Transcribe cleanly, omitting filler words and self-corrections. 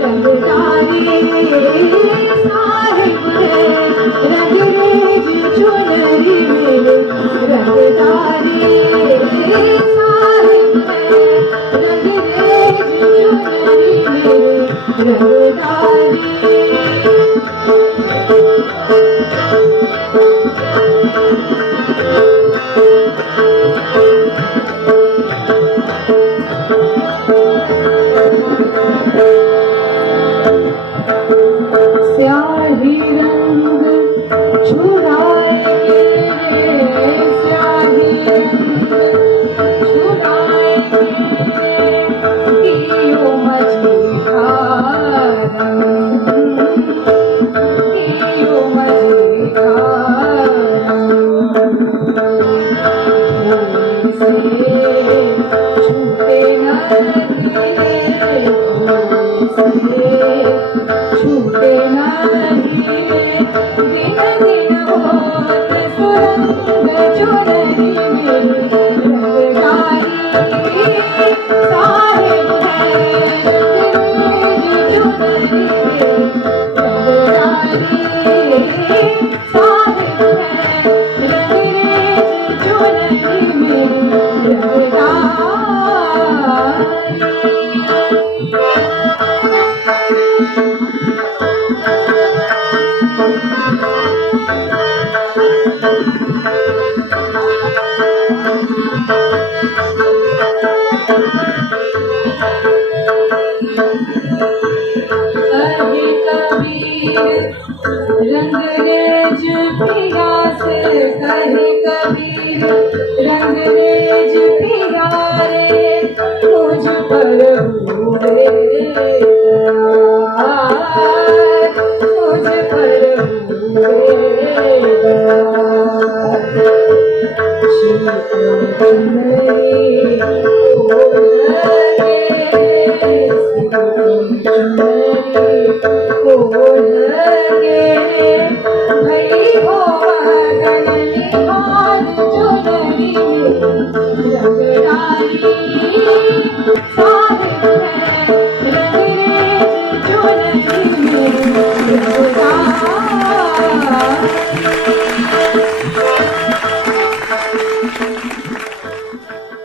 रंगदारी साहिब है रंगरेज चुनरी में रंगदारी साहिब है रंगरेज चुनरी में रंगदारी स्याही रंग छुड़ाएंगे स्याही रंग छुड़ाएंगे दियो मझीठा रंग दियो मझीठा रंग से छूटे न छूटे नहीं दिन दिन होत सुरंग चुनरी में रंगदारी साहिब है रंगरेज चुनरी में रंगदारी साहिब है रंगरेज चुनरी में रंगदारी कहे कबीर रंगरेज पियास कहे कबीर रंगरेज पियारे मुझ पर हुए मुझ पर हुए भई हो मगन निहार चुनरी में रंगदारी